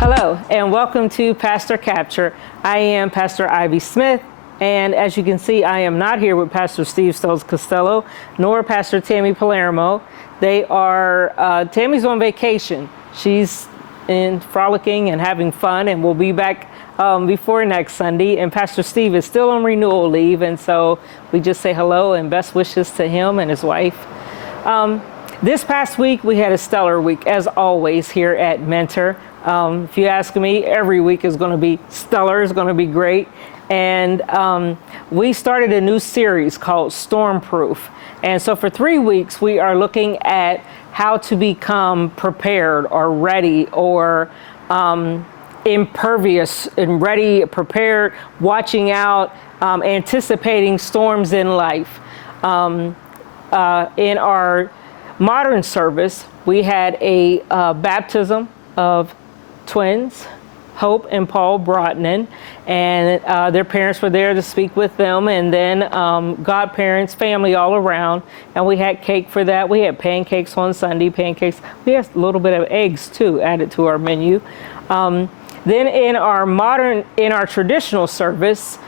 Hello, and welcome to Pastor Capture. I am Pastor Ivy Smith, and as you can see, I am not here with Pastor Steve Stolz Costello, nor Pastor Tammy Palermo. Tammy's on vacation. She's in frolicking and having fun, and we'll be back before next Sunday. And Pastor Steve is still on renewal leave, and so we just say hello and best wishes to him and his wife. This past week, we had a stellar week, as always, here at Mentor. If you ask me, every week is going to be stellar, it's going to be great. And we started a new series called Stormproof. And so for 3 weeks, we are looking at how to become prepared or ready or impervious and ready, prepared, watching out, anticipating storms in life. In our modern service, we had a baptism of twins, Hope and Paul Brotnan, and their parents were there to speak with them, and then godparents, family all around, and we had cake for that. We had pancakes on Sunday, we had a little bit of eggs too added to our menu. Then in our traditional service,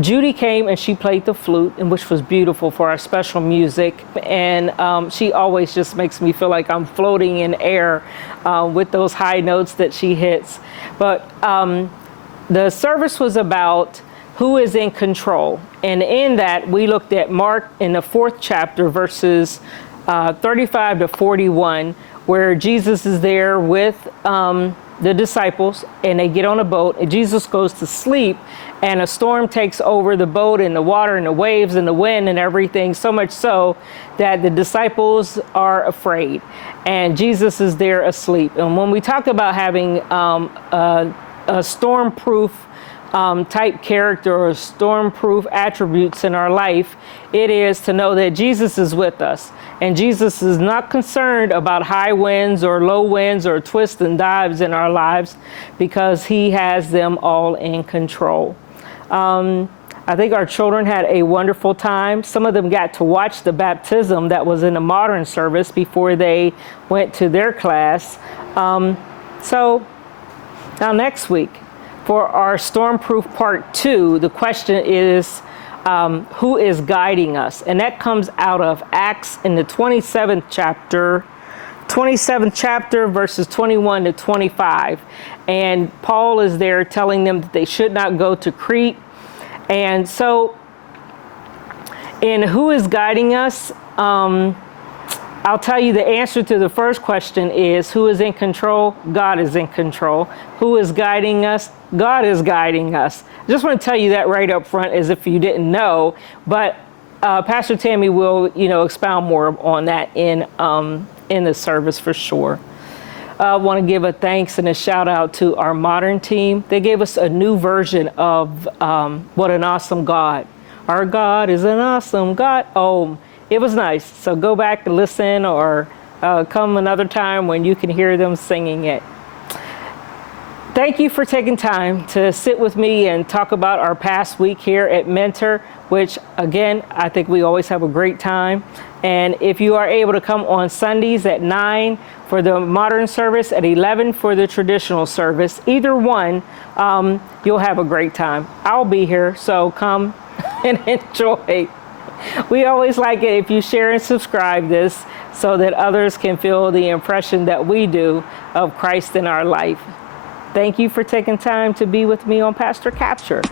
Judy came and she played the flute, and which was beautiful for our special music. And she always just makes me feel like I'm floating in air with those high notes that she hits. But the service was about who is in control. And in that, we looked at Mark in the 4th chapter, verses 35 to 41, where Jesus is there with the disciples, and they get on a boat, and Jesus goes to sleep, and a storm takes over the boat and the water and the waves and the wind and everything, so much so that the disciples are afraid, and Jesus is there asleep. And when we talk about having a stormproof type character or stormproof attributes in our life, it is to know that Jesus is with us, and Jesus is not concerned about high winds or low winds or twists and dives in our lives, because he has them all in control. I think our children had a wonderful time. Some of them got to watch the baptism that was in the modern service before they went to their class. So now next week, for our Stormproof Part 2, the question is, who is guiding us? And that comes out of Acts in the 27th chapter, verses 21 to 25. And Paul is there telling them that they should not go to Crete. And so, in who is guiding us, I'll tell you the answer to the first question is, who is in control? God is in control. Who is guiding us? God is guiding us. I just want to tell you that right up front, as if you didn't know, but Pastor Tammy will, expound more on that in the service for sure. I want to give a thanks and a shout out to our modern team. They gave us a new version of What an Awesome God. Our God is an awesome God. Oh, it was nice. So go back and listen, or come another time when you can hear them singing it. Thank you for taking time to sit with me and talk about our past week here at Mentor, which, again, I think we always have a great time. And if you are able to come on Sundays at 9 for the modern service, at 11 for the traditional service, either one, you'll have a great time. I'll be here, so come and enjoy. We always like it if you share and subscribe this, so that others can feel the impression that we do of Christ in our life. Thank you for taking time to be with me on Pastor Capture.